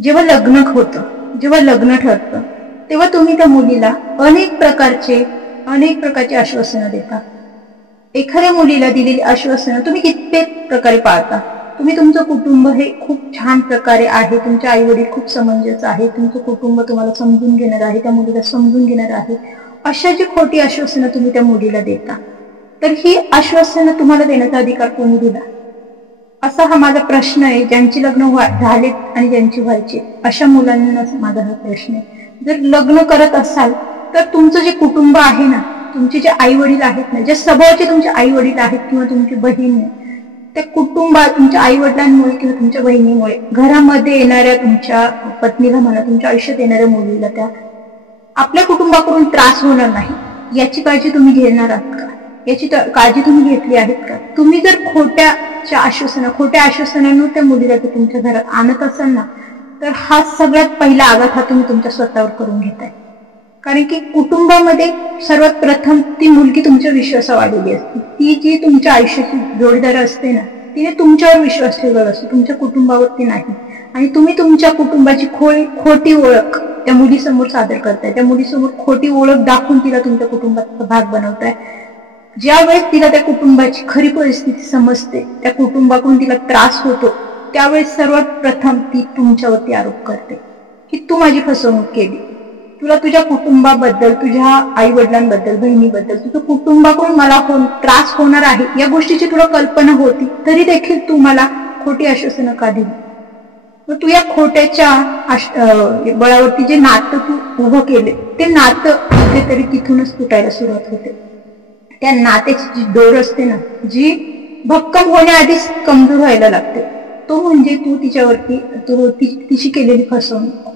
जेव्हा लग्न होतं, जेव्हा लग्न ठरतं, तेव्हा तुम्ही त्या मुलीला अनेक प्रकारचे आश्वासनं देता. एखाद्या मुलीला दिलेली आश्वासनं तुम्ही कित्येक प्रकारे पाळता. तुम्ही तुमचं कुटुंब हे खूप छान प्रकारे आहे, तुमचे आई वडील खूप समंजस आहे, तुमचं कुटुंब तुम्हाला समजून घेणार आहे, त्या मुलीला समजून घेणार आहे, अशा जी खोटी आश्वासनं तुम्ही त्या मुलीला देता. तर ही आश्वासनं तुम्हाला देण्याचा अधिकार कोणी दिला? असा हा माझा प्रश्न आहे. ज्यांची लग्न झालेत आणि ज्यांची व्हायची अशा मुलांना माझा हा प्रश्न आहे. जर लग्न करत असाल तर तुमचं जे कुटुंब आहे ना, तुमचे जे आई वडील आहेत ना, ज्या स्वभावाचे तुमचे आई वडील आहेत किंवा तुमची बहीण आहे, त्या कुटुंबात तुमच्या आई वडिलांमुळे किंवा तुमच्या बहिणीमुळे घरामध्ये येणाऱ्या तुमच्या पत्नीला म्हणा, तुमच्या आयुष्यात येणाऱ्या मुलीला त्या आपल्या कुटुंबाकडून त्रास होणार नाही याची काळजी तुम्ही घेणार आहात का? याची काळजी तुम्ही घेतली आहेत का? तुम्ही जर खोट्या आश्वासनांवर त्या मुलीला तुमच्या घरात आणत असाल ना, तर हा सगळ्यात पहिला आघात हा तुम्ही तुमच्या स्वतःवर करून घेताय. कारण की कुटुंबामध्ये सर्वात प्रथम ती मुलगी तुमच्या विश्वासावर आलेली असते. ती जी तुमच्या आयुष्याची जोडीदार असते ना, तिने तुमच्यावर विश्वास ठेवलेला असतो, तुमच्या कुटुंबावरती नाही. आणि तुम्ही तुमच्या कुटुंबाची खोटी ओळख त्या मुलीसमोर सादर करताय, त्या मुलीसमोर खोटी ओळख दाखवून तिला तुमच्या कुटुंबाचा भाग बनवताय. ज्या वेळेस तिला त्या कुटुंबाची खरी परिस्थिती समजते, त्या कुटुंबाकडून तिला त्रास होतो, त्यावेळेस सर्वात प्रथम ती तुमच्यावरती आरोप करते की तू माझी फसवणूक केली. तुला तुझ्या कुटुंबाबद्दल, तुझ्या आई वडिलांबद्दल, बहिणीबद्दल, तुझ्या कुटुंबाकडून मला त्रास होणार आहे या गोष्टीची तुला कल्पना होती, तरी देखील तू मला खोटी आश्वासनं का दिली? मग तू या खोट्याच्या बळावरती जे नातं तू उभं केले, ते नातं कुठेतरी तिथूनच तुटायला सुरुवात होते. त्या नात्याची जी दोर असते ना, जी भक्कम होण्याआधीच कमजोर व्हायला लागते, तो म्हणजे तू तिची केलेली फसवणूक.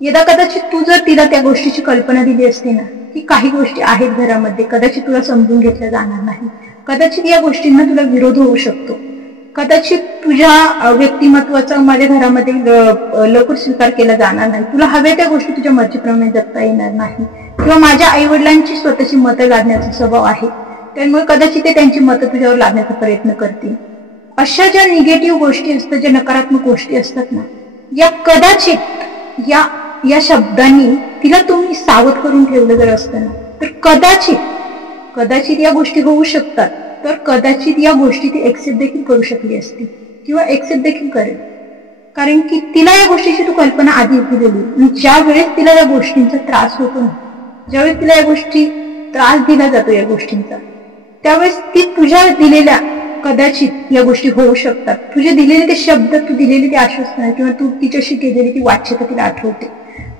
यदा कदाचित तू जर तिला त्या गोष्टीची कल्पना दिली असते ना, की काही गोष्टी आहेत घरामध्ये, कदाचित तुला समजून घेतल्या जाणार नाही, कदाचित या गोष्टींना तुला विरोध होऊ शकतो, कदाचित तुझ्या व्यक्तिमत्वाचा माझ्या घरामध्ये लवकर स्वीकार केला जाणार नाही, तुला हव्या त्या गोष्टी तुझ्या मर्जीप्रमाणे जगता येणार नाही, किंवा माझ्या आई वडिलांची स्वतःची मतं लादण्याचा स्वभाव आहे, त्यामुळे कदाचित ते त्यांची मतं तुझ्यावर लादण्याचा प्रयत्न करतील. अशा ज्या निगेटिव्ह गोष्टी असतात, ज्या नकारात्मक गोष्टी असतात ना, या कदाचित या शब्दांनी तिला तुम्ही सावध करून ठेवलं जर असतं ना, तर कदाचित या गोष्टी होऊ शकतात. तर कदाचित या गोष्टी ती एक्सेप्ट देखील करू शकली असती किंवा एक्सेप्ट देखील करेल. कारण की तिला या गोष्टीची तू कल्पना आधी दिलेली. ज्या वेळेस तिला या गोष्टींचा त्रास होतो ना, ज्यावेळेस तिला या गोष्टी त्रास दिला जातो या गोष्टींचा, त्यावेळेस ती तुझ्या दिलेल्या कदाचित या गोष्टी होऊ शकतात. तुझे दिलेले ते शब्द, तू दिलेली ते आश्वासन किंवा तू तिच्याशी केलेली ती वाच्यता तिला आठवते.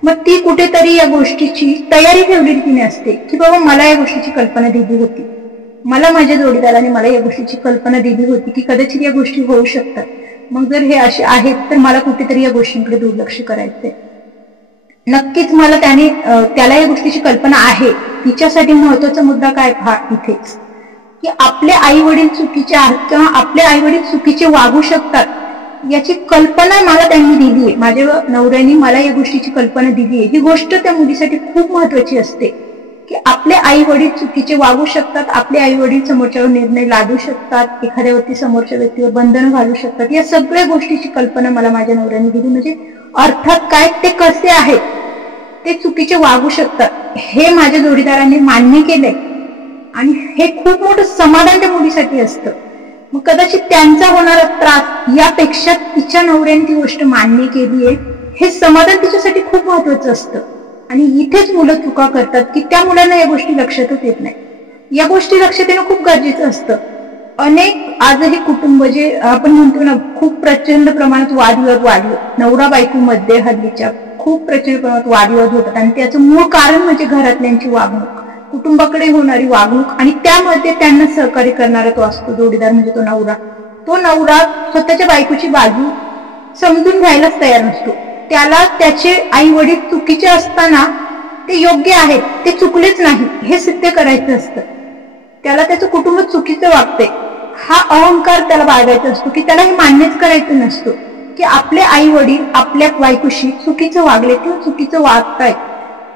मग ती कुठेतरी या गोष्टीची तयारी ठेवलेली तिने असते की बाबा मला या गोष्टीची कल्पना दिली होती, मला माझ्या जोडीदाराने मला या गोष्टीची कल्पना दिली होती की कदाचित या गोष्टी होऊ शकतात. मग जर हे असे आहेत तर मला कुठेतरी या गोष्टींकडे दुर्लक्ष करायचंय. नक्कीच मला त्याला या गोष्टीची कल्पना आहे. तिच्यासाठी महत्वाचा मुद्दा काय हा इथेच, की आपले आई वडील चुकीचे आहेत किंवा आपले आई वडील चुकीचे वागू शकतात याची कल्पना मला त्यांनी दिली आहे, माझ्या नवऱ्याने मला या गोष्टीची कल्पना दिली आहे. ही गोष्ट त्या मुलीसाठी खूप महत्वाची असते की आपले आई वडील चुकीचे वागू शकतात, आपले आई वडील समोरच्यावर निर्णय लादू शकतात, एखाद्यावरती समोरच्या व्यक्तीवर बंधन घालू शकतात. या सगळ्या गोष्टीची कल्पना मला माझ्या नवऱ्याने दिली. म्हणजे अर्थात काय, ते कसे आहेत, ते चुकीचे वागू शकतात हे माझ्या जोडीदारांनी मान्य केलंय आणि हे खूप मोठं समाधान त्या मुलीसाठी असतं. मग कदाचित त्यांचा होणारा त्रास यापेक्षा तिच्या नवऱ्याने ती गोष्ट मान्य केली आहे हे समाधान तिच्यासाठी खूप महत्वाचं असतं. आणि इथेच मुलं चुका करतात की त्या मुलांना या गोष्टी लक्षातच येत नाही. या गोष्टी लक्षात येणं खूप गरजेचं असतं. अनेक आजही कुटुंब जे आपण म्हणतो ना, खूप प्रचंड प्रमाणात वादविवाद वाढले, नवरा बायको मध्ये हल्लीच्या खूप प्रचंड प्रमाणात वादविवाद होतात आणि त्याचं मूळ कारण म्हणजे घरातल्यांची वागणूक, कुटुंबाकडे होणारी वागणूक आणि त्यामध्ये त्यांना सहकार्य करणारा तो असतो जोडीदार, म्हणजे तो नवरा स्वतःच्या बायकोची बाजू समजून घ्यायलाच तयार नसतो. त्याला त्याचे आई वडील चुकीचे असताना ते योग्य आहेत, ते चुकलेच नाही हे सिद्ध करायचं असतं. त्याला त्याचं कुटुंब चुकीचं वागते हा अहंकार त्याला बाळगायचा असतो, की त्याला हे मान्यच करायचं नसतो की आपले आई वडील आपल्या बायकोशी चुकीचं वागले किंवा चुकीचं वागतायत,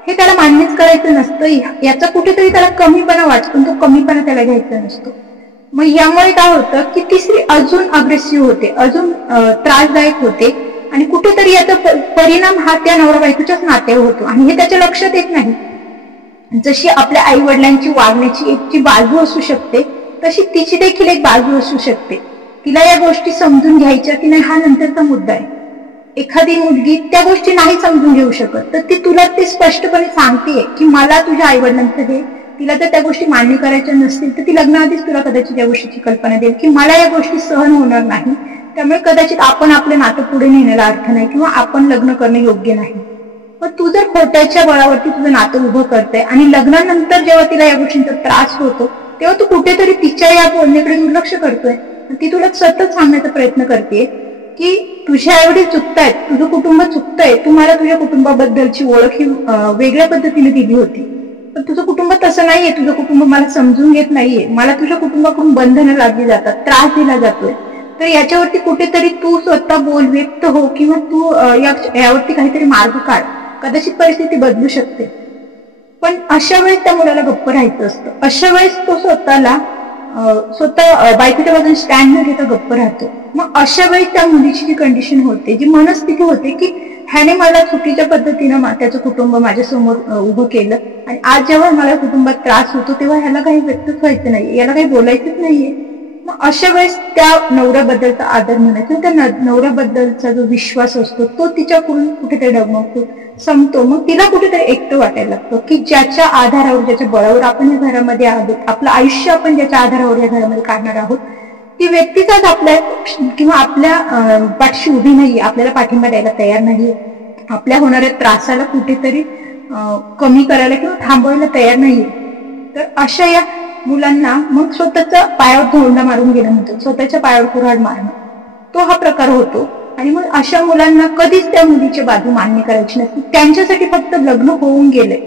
हे त्याला मान्यच करायचं नसतं. याचा कुठेतरी त्याला कमीपणा वाटतो, तो कमीपणा त्याला घ्यायचा नसतो. मग यामुळे काय होतं की ती स्त्री अजून अग्रेसिव्ह होते, अजून त्रासदायक होते आणि कुठेतरी याचा परिणाम हा त्या नवरा बायकोच्याच नात्यावर होतो आणि हे त्याच्या लक्षात येत नाही. जशी आपल्या आई वडिलांची वागण्याची एक जी बाजू असू शकते तशी तिची देखील एक बाजू असू शकते. तिला या गोष्टी समजून घ्यायच्या की नाही हा नंतरचा मुद्दा आहे. एखादी मुलगी त्या गोष्टी नाही समजून घेऊ शकत तर ती तुला ते स्पष्टपणे सांगतेय की मला तुझ्या आई वडिलांचं हे, तिला जर त्या गोष्टी मान्य करायच्या नसतील तर ती लग्नाआधीच तुला कदाचित या गोष्टीची कल्पना देईल की मला या गोष्टी सहन होणार नाही, त्यामुळे कदाचित आपण आपलं नातं पुढे नेण्याला अर्थ नाही किंवा आपण लग्न करणं योग्य नाही. पण तू जर खोट्याच्या बळावरती तुझं नातं उभं करते आणि लग्नानंतर जेव्हा तिला या गोष्टींचा त्रास होतो तेव्हा तू कुठेतरी तिच्या या बोलण्याकडे दुर्लक्ष करतोय. ती तुला सतत सांगण्याचा प्रयत्न करते की तुझ्या आईवडील चुकतायत, तुझं कुटुंब चुकतंय, तू मला तुझ्या कुटुंबाबद्दलची ओळख ही वेगळ्या पद्धतीने दिली होती, पण तुझं कुटुंब तसं नाहीये, तुझं कुटुंब मला समजून घेत नाहीये, मला तुझ्या कुटुंबाकडून बंधनं लादली जातात, त्रास दिला जातोय. तर याच्यावरती कुठेतरी तू स्वतः बोल, व्यक्त हो किंवा तू यावरती काहीतरी मार्ग काढ. कदाचित परिस्थिती बदलू शकते. पण अशा वेळेस त्या मुलाला गप्प राहायचं असतं. अशा वेळेस तो स्वतः बायकोच्या बाजूने स्टँड न घेता गप्प राहतो. मग अशा वेळेस त्या मुलीची जी कंडिशन होते, जी मनस्थिती होते की ह्याने मला चुकीच्या पद्धतीनं त्याचं कुटुंब माझ्या समोर उभं केलं आणि आज जेव्हा मला कुटुंबात त्रास होतो तेव्हा ह्याला काही व्यक्तच व्हायचं नाहीये, याला काही बोलायचंच नाहीये. मग अशा वेळेस त्या नवऱ्याबद्दलचा आदर म्हणायचा, त्या नवऱ्याबद्दलचा जो विश्वास असतो तो तिच्याकडून कुठेतरी डगमगतो, संपतो. मग तिला कुठेतरी एकटं वाटायला लागतं की ज्याच्या आधारावर, ज्याच्या बळावर आपण या घरामध्ये आहोत, आपलं आयुष्य आपण ज्याच्या आधारावर या घरामध्ये काढणार आहोत, ती व्यक्तीचाच आपल्या किंवा आपल्या पाठशी उभी नाहीये, आपल्याला पाठिंबा द्यायला तयार नाहीये, आपल्या होणाऱ्या त्रासाला कुठेतरी कमी करायला किंवा थांबवायला तयार नाहीये. तर अशा या मुलांना मग स्वतःच्या पायावर धोंडा मारून गेलं म्हणतो, स्वतःच्या पायावर कुऱ्हाड मारणं, तो हा प्रकार होतो. आणि मग अशा मुलांना कधीच त्या मुलीची बाजू मान्य करायची नसते. त्यांच्यासाठी फक्त लग्न होऊन गेलंय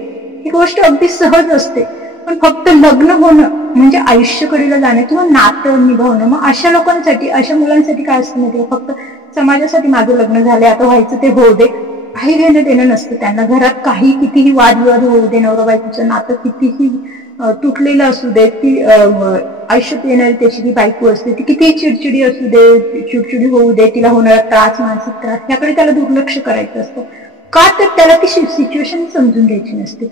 ही गोष्ट अगदी सहज असते, पण फक्त लग्न होणं म्हणजे आयुष्यकडीला जाणं किंवा नातं निभावणं. मग अशा लोकांसाठी, अशा मुलांसाठी काय असतं माहिती, फक्त समाजासाठी माझं लग्न झालंय आता व्हायचं ते होऊ दे, काही घेणं देणं नसतं त्यांना. घरात काही कितीही वादविवाद होऊ दे, नवरा बायकोचं नातं कितीही तुटलेलं असू दे, ती आयुष्यात येणारी त्याची ती बायको असते, ती कितीही चिडचिडी असू दे, चिडचिडी होऊ दे, तिला होणारा त्रास, मानसिक त्रास, याकडे त्याला दुर्लक्ष करायचं असतं. का तर त्याला ती सिच्युएशन समजून घ्यायची नसते,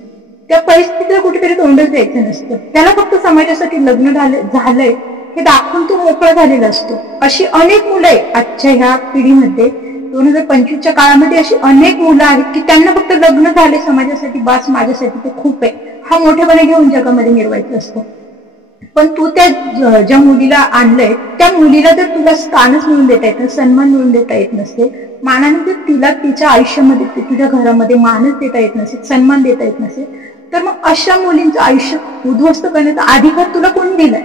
त्या परिस्थितीला कुठेतरी तोंडच द्यायचं नसतं. त्याला फक्त समाजासाठी लग्न झालंय हे दाखवून तो मोकळा झालेला असतो. अशी अनेक मुलं आहेत आजच्या ह्या पिढीमध्ये, 2025च्या काळामध्ये अशी अनेक मुलं आहेत की त्यांना फक्त लग्न झाले समाजासाठी, बास माझ्यासाठी ते खूप आहे, हा मोठेपणे घेऊन जगामध्ये मिरवायचं असतं. पण तू त्या ज्या मुलीला आणलंय त्या मुलीला जर तुला स्थानच मिळून देता येत नसेल, सन्मान मिळून देता येत नसेल, मानाने जर तिला तिच्या आयुष्यामध्ये, तुझ्या घरामध्ये मानच देता येत नसेल, सन्मान देता येत नसेल, तर मग अशा मुलींचं आयुष्य उद्ध्वस्त करण्याचा अधिकार तुला कोणी दिलाय?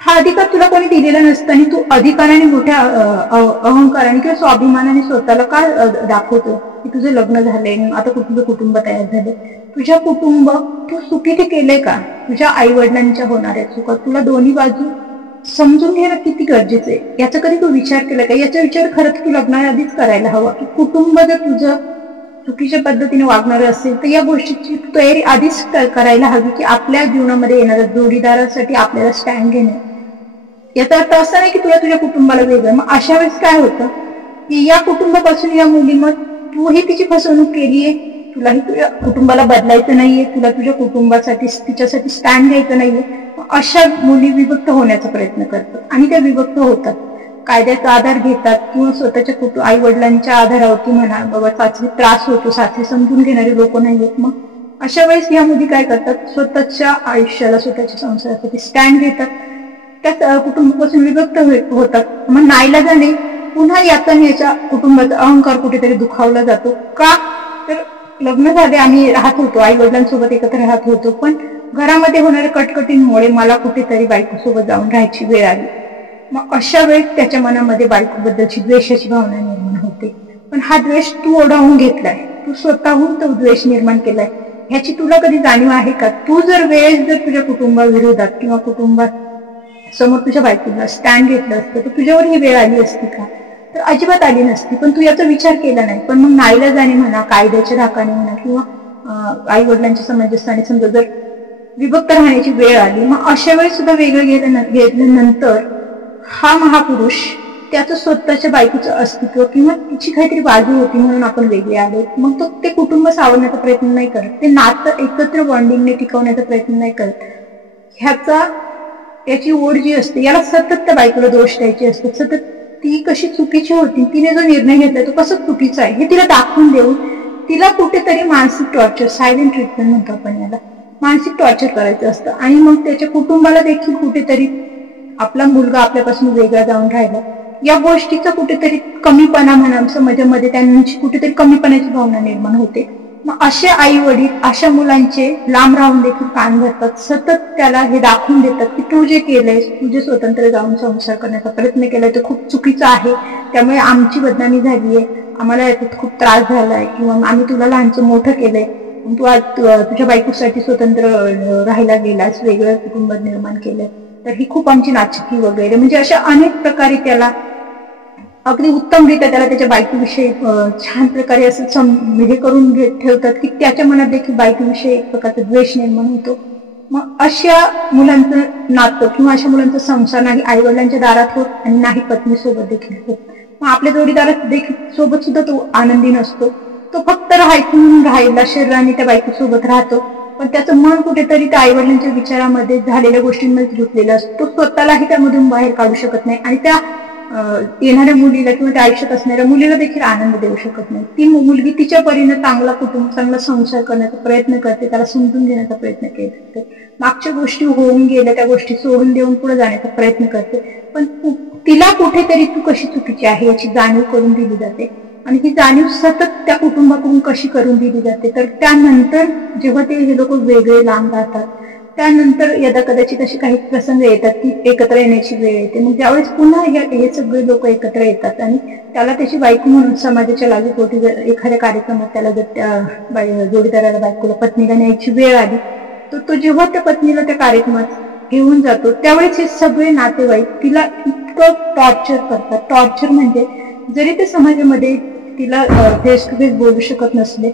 हा अधिकार तुला कोणी दिलेला नसतं आणि तू अधिकाराने, मोठ्या अहंकाराने किंवा स्वाभिमानाने स्वतःला का दाखवतो की तुझं लग्न झालंय, आता तुझं कुटुंब तयार झालंय. तुझ्या कुटुंब तू सुखी ते केलंय का? तुझ्या आई वडिलांच्या होणाऱ्या चुका तुला दोन्ही बाजू समजून घेणं किती गरजेचं आहे याचा कधी तू विचार केला का? याचा विचार खरंच तू लग्नाआधीच करायला हवा की कुटुंब जर तुझं चुकीच्या पद्धतीने वागणारं असेल तर या गोष्टीची तयारी आधीच करायला हवी की आपल्या जीवनामध्ये येणाऱ्या जोडीदारासाठी आपल्याला स्टँड घेणे. याचा अर्थ असा नाही की तुला तुझ्या कुटुंबाला वेगळं. मग अशा वेळेस काय होतं की या कुटुंबापासून या मुलीनं तूही तिची फसवणूक केलीये, तुलाही तुझ्या कुटुंबाला बदलायचं नाहीये, तुला तुझ्या कुटुंबासाठी तिच्यासाठी स्टँड घ्यायचं नाहीये. अशा मुली विभक्त होण्याचा प्रयत्न करतात आणि त्या विभक्त होतात, कायद्याचा आधार घेतात किंवा स्वतःच्या आई वडिलांच्या आधारावरती म्हणा, बाबा सासरी त्रास होतो, सासरी समजून घेणारे लोक नाहीयेत. मग अशा वेळेस या मुली काय करतात, स्वतःच्या आयुष्याला, स्वतःच्या संसारासाठी स्टँड घेतात, त्या कुटुंबापासून विभक्त होतात. मग नाईलाजाने पुन्हा याचा याच्या कुटुंबाचा अहंकार कुठेतरी दुखावला जातो. का तर लग्न झाले, आम्ही राहत होतो, आई वडिलांसोबत एकत्र राहत होतो, पण घरामध्ये होणाऱ्या कटकटींमुळे मला कुठेतरी बायकोसोबत जाऊन राहायची वेळ आली. मग अशा वेळेस त्याच्या मनामध्ये बायकोबद्दलची द्वेषाची भावना निर्माण होते. पण हा द्वेष तू ओढावून घेतलाय, तू स्वतःहून तो द्वेष निर्माण केलाय, ह्याची तुला कधी जाणीव आहे का? तू जर वेळेस जर तुझ्या कुटुंबाविरोधात किंवा कुटुंबात समोर तुझ्या बायकोला स्टँड घेतलं असतं तर तुझ्यावर ही वेळ आली असती का? तर अजिबात आली नसती. पण तू याचा विचार केला नाही. पण मग नाईलाजाने म्हणा, कायद्याच्या धाकाने म्हणा किंवा आई वडिलांच्या समंजस्याने समजा जर विभक्त राहण्याची वेळ आली, मग अशा वेळेस सुद्धा वेगळं घेतल्यानंतर हा महापुरुष त्याचं स्वतःच्या बायकोचं अस्तित्व किंवा तिची काहीतरी बाजू होती म्हणून आपण वेगळे आलो, मग तो ते कुटुंब सावरण्याचा प्रयत्न नाही करत, ते नातं एकत्र बॉन्डिंगने टिकवण्याचा प्रयत्न नाही करत. याची ओढ जी असते याला सतत त्या बायकोला दोष द्यायचे असतात, सतत ती कशी चुकीची होती, तिने जो निर्णय घेतला तो कसं चुकीचा आहे हे तिला दाखवून देऊन तिला कुठेतरी मानसिक टॉर्चर, सायलेंट ट्रीटमेंट म्हणतो आपण याला, मानसिक टॉर्चर करायचं असतं. आणि मग त्याच्या कुटुंबाला देखील कुठेतरी आपला मुलगा आपल्यापासून वेगळा जाऊन राहिला या गोष्टीचा कुठेतरी कमीपणा म्हणा समाजामध्ये त्यांची कुठेतरी कमीपणाची भावना निर्माण होते. मग असे आई वडील अशा मुलांचे लांब राहून देखील कान धरतात, सतत त्याला हे दाखवून देतात की तू जे केलंयस, तू जे स्वतंत्र जाऊन संसार करण्याचा प्रयत्न केलाय ते खूप चुकीचं आहे, त्यामुळे आमची बदनामी झालीये, आम्हाला याच्यात खूप त्रास झालाय, किंवा आम्ही तुला लहानचं मोठं केलंय, तू आज तुझ्या बायकोसाठी स्वतंत्र राहायला गेलास, वेगळं कुटुंब निर्माण केलंय, तर ही खूप आमची नाचकी वगैरे, म्हणजे अशा अनेक प्रकारे त्याला अगदी उत्तमरित्या त्याला त्याच्या बायकोविषयी छान प्रकारे असं हे करून ठेवतात की त्याच्या मनात देखील बायकोविषयी एक प्रकारचा द्वेष निर्माण होतो. मग अशा मुलांचं नातं किंवा अशा मुलांचा संसार नाही आई वडिलांच्या दारात होत आणि नाही पत्नी सोबत देखील होत. मग आपल्या जोडीदारात देखील सोबत सुद्धा तो आनंदी नसतो, तो फक्त राहायचं म्हणून राहायला शरीराने त्या बायको सोबत राहतो, पण त्याचं मन कुठेतरी त्या आई वडिलांच्या विचारामध्ये झालेल्या गोष्टींमध्ये गुंतलेलं असतं, तो स्वतःलाही त्यामधून बाहेर काढू शकत नाही आणि त्या येणाऱ्या मुलीला किंवा त्या आयुष्यात असणाऱ्या मुलीला देखील आनंद देऊ शकत नाही. ती मुलगी तिच्या परीने चांगला कुटुंब, चांगला संसार करण्याचा प्रयत्न करते, त्याला समजून घेण्याचा प्रयत्न करते, मागच्या गोष्टी होऊन गेल्या त्या गोष्टी सोडून देऊन पुढे जाण्याचा प्रयत्न करते, पण तिला कुठेतरी तू कशी चुकीची आहे याची जाणीव करून दिली जाते. आणि ही जाणीव सतत त्या कुटुंबाकडून कशी करून दिली जाते, तर त्यानंतर जेव्हा हे लोक वेगळे लांब राहतात, त्यानंतर यदा कदाचित असे काही प्रसंग येतात की एकत्र येण्याची वेळ येते. मग ज्यावेळेस पुन्हा हे सगळे लोक एकत्र येतात आणि त्याला त्याची बायको म्हणून समाजाच्या लागूपोटी जर एखाद्या कार्यक्रमात त्याला जर त्या जोडीदाराला, बायकोला, पत्नीला न्यायची वेळ आली, तर तो जेव्हा त्या पत्नीला त्या कार्यक्रमात घेऊन जातो त्यावेळेस हे सगळे नातेवाईक तिला इतकं टॉर्चर करतात. टॉर्चर म्हणजे जरी ते समाजामध्ये तिला फेस टू फेस बोलू शकत नसले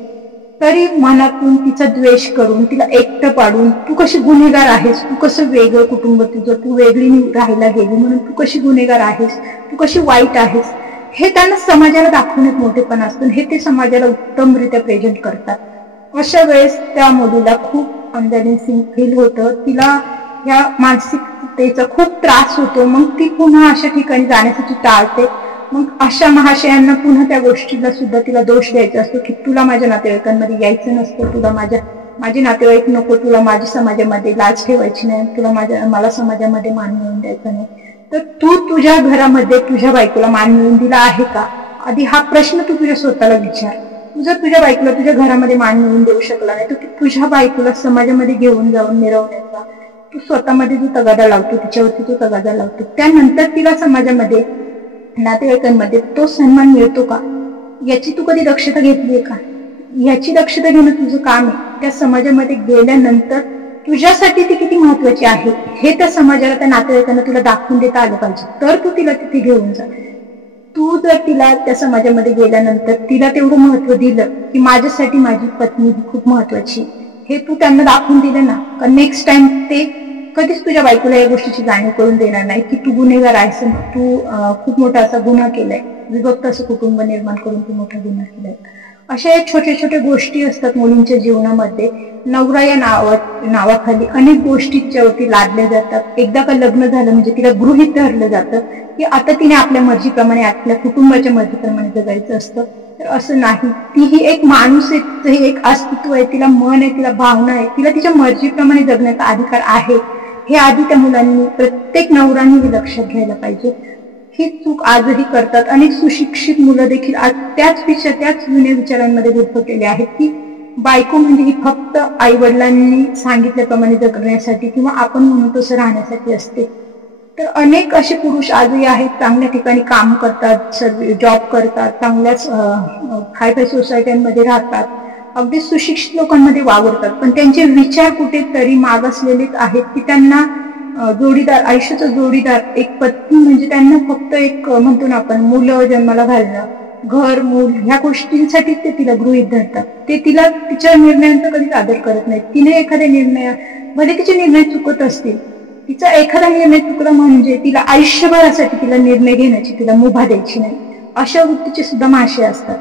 तरी मनातून तिचा द्वेष करून, तिला एकटं पाडून, तू कशी गुन्हेगार आहेस, तू कसं वेगळं कुटुंब तुझं, तू वेगळी राहायला गेली म्हणून तू कशी गुन्हेगार आहेस, तू कशी वाईट आहेस, हे त्यांना समाजाला दाखवण्यात मोठेपण असतं, हे ते समाजाला उत्तमरित्या प्रेझेंट करतात. अशा वेळेस त्या मुलीला खूप अनबॅलेन्सिंग फील होतं, तिला ह्या मानसिकतेचा खूप त्रास होतो, मग ती पुन्हा अशा ठिकाणी जाण्यासाठी टाळते. मग अशा महाशयांना पुन्हा त्या गोष्टीला सुद्धा तिला दोष द्यायचा असतो की तुला माझ्या नातेवाईकांमध्ये यायचं नसतं, तुला माझे नातेवाईक नको, तुला माझ्या समाजामध्ये लाज ठेवायची नाही, तुला मला समाजामध्ये मान मिळवून द्यायचा नाही. तर तू तुझ्या घरामध्ये तुझ्या बायकोला मान मिळवून दिला आहे का? आधी हा प्रश्न तू तुझ्या स्वतःला विचार. तू जर तुझ्या बायकोला तुझ्या घरामध्ये मान मिळवून देऊ शकला नाही, तर तुझ्या बायकोला समाजामध्ये घेऊन जाऊन मिरवण्याचा तू स्वतःमध्ये जो तगादा लावतो, तिच्यावरती तो तगादा लावतो, त्यानंतर तिला समाजामध्ये, नातेवाईकांमध्ये तो सन्मान मिळतो का याची तू कधी दक्षता घेतलीये का? याची दक्षता घेणं तुझं काम आहे. त्या समाजामध्ये गेल्यानंतर तुझ्यासाठी ती किती महत्वाची आहे हे त्या समाजाला, त्या नातेवाईकांना तुला दाखवून देता आलं पाहिजे, तर तू तिला तिथे घेऊन जा. तू जर तिला त्या समाजामध्ये गेल्यानंतर तिला तेवढं महत्व दिलं की माझ्यासाठी माझी पत्नी ही खूप महत्वाची, हे तू त्यांना दाखवून दिलं ना, का नेक्स्ट टाइम ते कधीच तुझ्या बायकोला या गोष्टीची जाणीव करून देणार नाही की तू गुन्हेगार आहेस, तू खूप मोठा असा गुन्हा केलाय, विभक्त असं कुटुंब निर्माण करून तू मोठा गुन्हा केलाय. अशा छोट्या छोट्या गोष्टी असतात मुलींच्या जीवनामध्ये. नवरा या नावाखाली अनेक गोष्टींच्यावरती लादल्या जातात. एकदा का लग्न झालं म्हणजे तिला गृहीत धरलं जातं की आता तिने आपल्या मर्जीप्रमाणे, आपल्या कुटुंबाच्या मर्जीप्रमाणे जगायचं असतं. तर असं नाही, ती ही एक माणूस आहे, तिचं एक अस्तित्व आहे, तिला मन आहे, तिला भावना आहे, तिला तिच्या मर्जीप्रमाणे जगण्याचा अधिकार आहे. हे आधी त्या मुलांनी, प्रत्येक नवरांनी हे लक्षात घ्यायला पाहिजे. ही चूक आजही करतात. अनेक सुशिक्षित मुलं देखील आज त्याच जुन्या विचारांमध्ये गुरफटलेले आहेत की बायको म्हणजे ही फक्त आई वडिलांनी सांगितल्याप्रमाणे जगण्यासाठी किंवा आपण म्हणून तसं राहण्यासाठी असते. तर अनेक असे पुरुष आजही आहेत, चांगल्या ठिकाणी काम करतात, जॉब करतात, चांगल्याच हायफाय सोसायट्यांमध्ये राहतात, अगदी सुशिक्षित लोकांमध्ये वावरतात, पण त्यांचे विचार कुठेतरी मागासलेलेच आहेत की त्यांना जोडीदार, आयुष्याचा जोडीदार, एक पत्नी म्हणजे त्यांना फक्त एक म्हणतो ना आपण, मुलं जन्माला घालणं, घर, मूल, ह्या गोष्टींसाठी ते तिला गृहीत धरतात. ते तिला तिच्या निर्णयांचा कधीच आदर करत नाहीत. तिने एखाद्या निर्णय, भले तिचे निर्णय चुकत असतील तिचा एखादा निर्णय चुकला म्हणजे तिला आयुष्यभरासाठी तिला निर्णय घेण्याची तिला मुभा द्यायची नाही. अशा वृत्तीचे सुद्धा मासे असतात.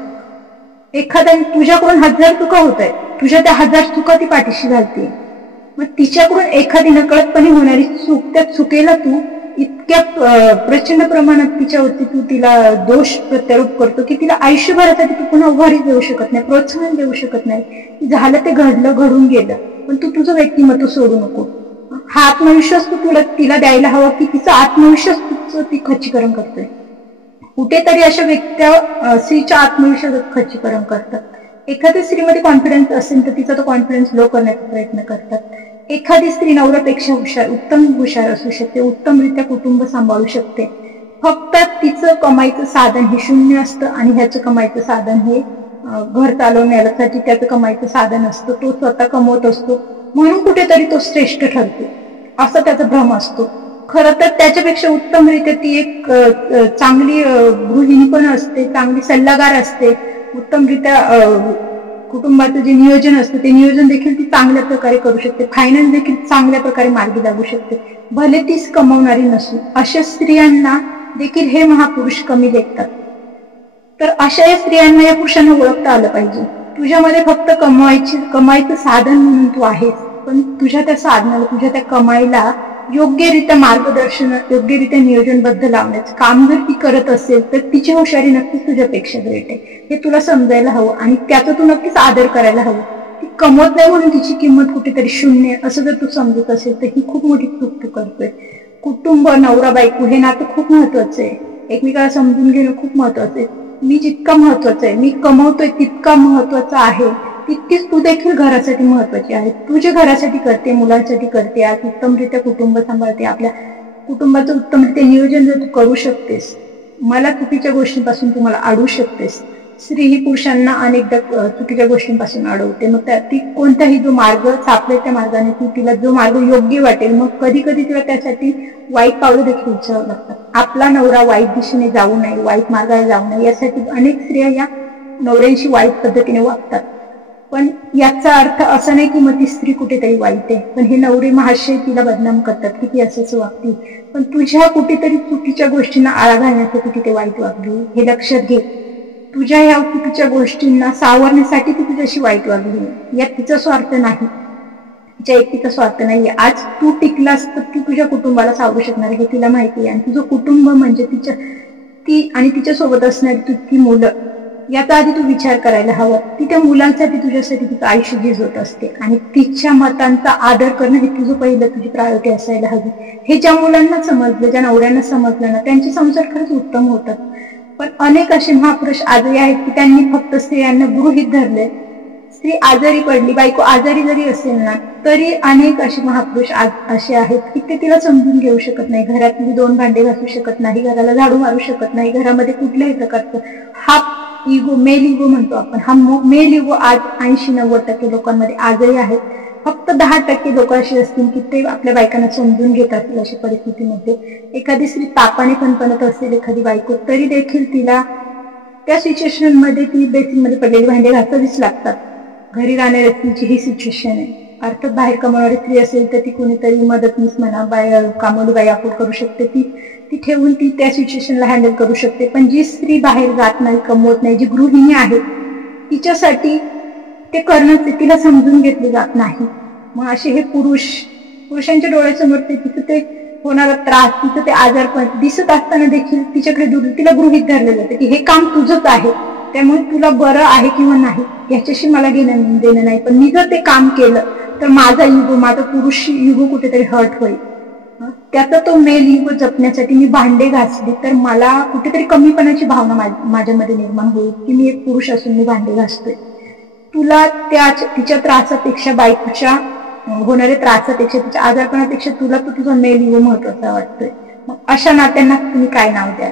एखाद्या तुझ्याकडून 1000 चुका होत आहेत, तुझ्या त्या 1000 चुका ती पाठीशी घालते. मग तिच्याकडून एखादी नकळतपणे होणारी चूक, त्या चुकेला तू इतक्या प्रचंड प्रमाणात तिच्यावरती तू तिला दोष प्रत्यारोप करतो की तिला आयुष्यभरासाठी तू पुन्हा उभारी देऊ शकत नाही, प्रोत्साहन देऊ शकत नाही. झालं ते घडलं, घडून गेलं, पण तू तुझं व्यक्तिमत्व सोडू नको. हा आत्मविश्वास तू तिला द्यायला हवा की तिचा आत्मविश्वास तुझं ती खच्चीकरण करतोय. कुठेतरी अशा व्यक्त्या स्त्रीच्या आत्मविश्वासात खच्चीकरण करतात. एखाद्या स्त्रीमध्ये कॉन्फिडन्स असेल तर तिचा तो कॉन्फिडन्स लो करण्याचा प्रयत्न करतात. एखादी स्त्री नवऱ्यापेक्षा उत्तम हुशार असू शकते, उत्तमरित्या कुटुंब सांभाळू शकते, फक्त तिचं कमाईचं साधन हे शून्य असतं आणि ह्याचं कमाईचं साधन हे घर चालवण्यासाठी त्याचं कमाईचं साधन असतं. तो स्वतः कमवत असतो म्हणून कुठेतरी तो श्रेष्ठ ठरतो, असा त्याचा भ्रम असतो. खरं तर त्याच्यापेक्षा उत्तमरित्या ती एक चांगली गृहिणी पण असते, चांगली सल्लागार असते, उत्तमरित्या कुटुंबाचं जे नियोजन असतं ते नियोजन देखील ती चांगल्या प्रकारे करू शकते, फायनान्स देखील चांगल्या प्रकारे मार्गी लागू शकते, भले तीच कमवणारी नसू. अशा स्त्रियांना देखील हे महापुरुष कमी लेखतात. तर अशा या स्त्रियांना या पुरुषांना ओळखता आलं पाहिजे. तुझ्यामध्ये फक्त कमाईचं साधन म्हणून तू आहेस, पण तुझ्या त्या साधनाला, तुझ्या त्या कमाईला योग्यरित्या मार्गदर्शन, योग्यरित्या नियोजनबद्ध लावण्याचं काम जर ती करत असेल तर तिची हुशारी नक्कीच तुझ्यापेक्षा ग्रेट आहे, हे तुला समजायला हवं आणि त्याचा तू नक्कीच आदर करायला हवं. ती कमवत नाही म्हणून तिची किंमत कुठेतरी शून्य असं जर तू समजत असेल तर ही खूप मोठी चूक तू करतोय. कुटुंब, नवरा बायको हे नातं खूप महत्वाचं आहे. एकमेकाला समजून घेणं खूप महत्वाचं आहे. मी जितका महत्वाचा आहे, मी कमवतोय तितका महत्वाचा आहे, तितकीच तू देखील घरासाठी महत्वाची आहे. तू जे घरासाठी करते, मुलांसाठी करते, आज उत्तमरित्या कुटुंब सांभाळते, आपल्या कुटुंबाचं उत्तमरित्या नियोजन जर तू करू शकतेस, मला चुकीच्या गोष्टींपासून तू मला अडवू शकतेस. स्त्री ही पुरुषांना अनेकदा चुकीच्या गोष्टींपासून अडवते. मग ती कोणताही जो मार्ग सापडेल त्या मार्गाने तू तिला जो मार्ग योग्य वाटेल, मग कधी कधी तिला त्यासाठी वाईट पावलं देखील उचलावं लागतात. आपला नवरा वाईट दिशेने जाऊ नये, वाईट मार्गाला जाऊ नये यासाठी अनेक स्त्रिया या नवऱ्यांशी वाईट पद्धतीने वागतात. पण याचा अर्थ असा नाही की मग ती स्त्री कुठेतरी वाईट आहे, पण हे नवरे महाशय तिला बदनाम करतात की ती असंच वागते. पण तुझ्या कुठेतरी चुकीच्या गोष्टींना आळा घालण्यासाठी तिथे वाईट वागली, हे लक्षात घे. तुझ्या या चुकीच्या गोष्टींना सावरण्यासाठी ती तुझ्याशी वाईट वागली, यात तिचा स्वार्थ नाही, तिच्या एकटीचा स्वार्थ नाहीये. आज तू टिकलास तर ती तुझ्या कुटुंबाला सावरू शकणार हे तिला माहिती आहे. आणि तुझं कुटुंब म्हणजे ती आणि तिच्या सोबत असणारी तुझी मुलं, याचा आधी तू विचार करायला हवा. ती त्या मुलांसाठी, तुझ्यासाठी तिचं आयुष्य झिजवत असते आणि तिच्या मतांचा आदर करणं हे तुझं पहिलं, तुझी प्रायोरिटी असायला हवी. हे ज्या मुलांना समजलं, ज्या नवऱ्यांना समजलं ना, त्यांचे संसार खरंच उत्तम होतात. पण अनेक असे महापुरुष आजही आहेत की त्यांनी फक्त स्त्रियांना गृहीत धरले. स्त्री आजारी पडली, बायको आजारी जरी असेल ना तरी अनेक असे महापुरुष आज असे आहेत की ते तिला समजून घेऊ शकत नाही, घरातली 2 भांडे घासू शकत नाही, घराला झाडू मारू शकत नाही, घरामध्ये कुठल्याही प्रकारचं हा इगो, मेल इगो म्हणतो आपण, हा मेल इगो आज 80-90% लोकांमध्ये आजही आहेत. फक्त 10% लोक अशी असतील की ते आपल्या बायकांना समजून घेत असतील. अशा परिस्थितीमध्ये एखादी स्त्री तापाने फणफणत असेल, एखादी बायको, तरी देखील तिला त्या सिच्युएशन मध्ये ती बेसिनमध्ये पडलेली भांडे घासावीच लागतात. घरी राहणाऱ्या स्त्रीची ही सिच्युएशन आहे. अर्थात बाहेर कमावणारी स्त्री असेल तर ती कोणीतरी मदतनीस म्हणा, कामवाली बाई अफोर्ड करू शकते, ती ठेवून ती त्या सिच्युएशनला हँडल करू शकते. पण जी स्त्री बाहेर जात नाही, कमवत नाही, जी गृहिणी आहे, तिच्यासाठी ते करणं तिला समजून घेतलं जात नाही. मग असे हे पुरुषांच्या डोळ्यासमोर तिचं ते होणारा त्रास, तिचं ते आजारपण दिसत असताना देखील तिच्याकडे तिला गृहीत धरलं जातं की हे काम तुझंच आहे, त्यामुळे तुला बरं आहे किंवा नाही याच्याशी मला घेणं देणं नाही, पण मी जर ते काम केलं तर माझा युगो, माझा पुरुष युगो कुठेतरी हर्ट होईल. त्याचा तो मेल युगो जपण्यासाठी मी भांडे घासली तर मला कुठेतरी कमीपणाची भावना माझ्यामध्ये निर्माण होईल की मी एक पुरुष असून मी भांडे घासतोय. तुला तिच्या त्रासापेक्षा, बायकोच्या होणाऱ्या त्रासापेक्षा, तिच्या आजारपणापेक्षा तुला तो तुझा मेल युगो महत्वाचा वाटतोय. मग अशा नात्यांना तुम्ही काय नाव द्याल?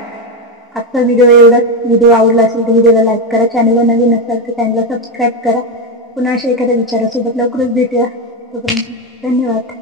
आजचा व्हिडिओ एवढाच. व्हिडिओ आवडला असेल तर व्हिडिओला लाईक करा, चॅनलवर नवीन असाल तर चॅनलला सबस्क्राईब करा. पुन्हा अशा एखाद्या विचारासोबत लवकरच भेटूया. तोपर्यंत धन्यवाद.